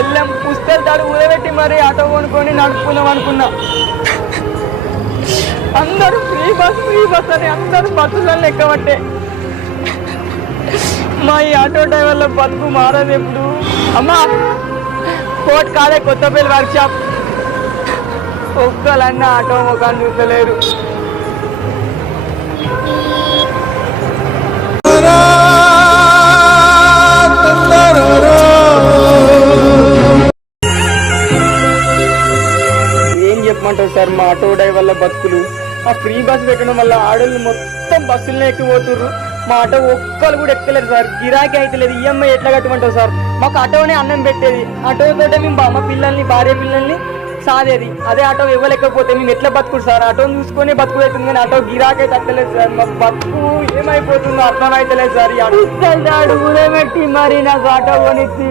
బెల్లం పుస్తలు తాడు ఊరబెట్టి మరి ఆటో కొనుక్కొని నడుపుకున్నాం అనుకున్నా. అందరూ ఫ్రీ బస్ అని అందరూ బస్సులను ఎక్కబట్టే మా ఈ ఆటో డ్రైవర్ల బతుకు మారదు ఎప్పుడు. అమ్మా కోట్ కాలే కొత్తపల్లి వర్క్ షాప్ ఒక్కలన్నా ఆటో ముఖాన్ని చూస్తలేరు. ఏం చెప్పమంటారు సార్ మా ఆటో డ్రైవర్ల బతుకులు. ఆ ఫ్రీ బస్ పెట్టడం వల్ల ఆడోళ్ళు మొత్తం బస్సులనే ఎక్కిపోతుర్రు. మా ఆటో ఒక్కరు కూడా ఎక్కలేదు సార్. గిరాకీ అయితే లేదు. ఈఎంఐ ఎట్లా కట్టమంటారు సార్? మాకు ఆటోనే అన్నం పెట్టేది. ఆటోతోటే మేము మా పిల్లల్ని భార్య పిల్లల్ని సాదేది. అదే ఆటో ఇవ్వలేకపోతే మేము ఎట్లా బతుకుడు సార్? ఆటోని చూసుకొని బతుకుడు అవుతుంది కానీ ఆటో గిరాకీ అయితే అక్కలేదు సార్. మా బతుకు ఏమైపోతుందో అర్థం అవుతలేదు సార్. ఈ అడుగుతాడు ఊరేమెట్టి మరి నాకు ఆటో కొనిచ్చి